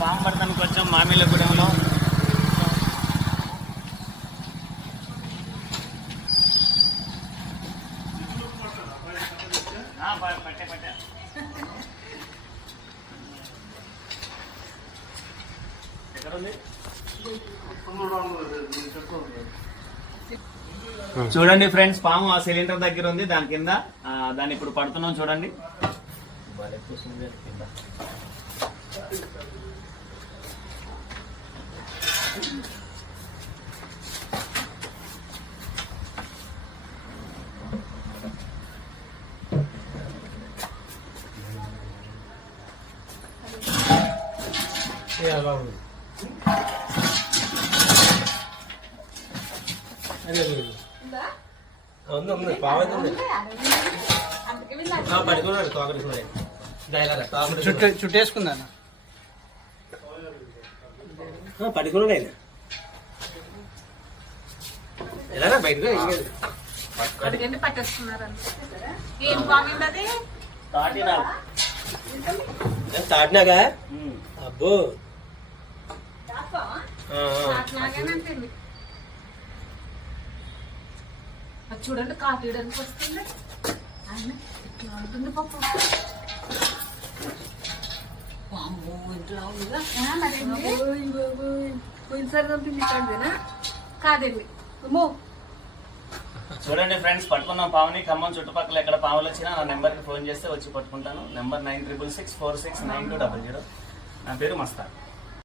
పాము పడతానికి వచ్చాం మామిళ్ళగూడెంలో. చూడండి ఫ్రెండ్స్, పాము ఆ సిలిండర్ దగ్గర ఉంది, దాని కింద. దాన్ని ఇప్పుడు పడుతున్నాం చూడండి. చుట్టేసుకుందా పడుకున్నాడు ఆయన. ఎలా బయటకు పట్టేస్తున్నారు. ఏం బాగుంది తాటినాగా? అబ్బో చూడండి, కాపీయడానికి వస్తుంది. ఇట్లా ఉంటుంది పప్పు. పోయినసారి పంపింది కాదేనా? కాదండి. చూడండి ఫ్రెండ్స్, పట్టుకున్నాం పావుని. ఖమ్మం చుట్టుపక్కల ఎక్కడ పావులు వచ్చినా నా నెంబర్కి ఫోన్ చేస్తే వచ్చి పట్టుకుంటాను. నెంబర్ 9666469200. నా పేరు మస్తా.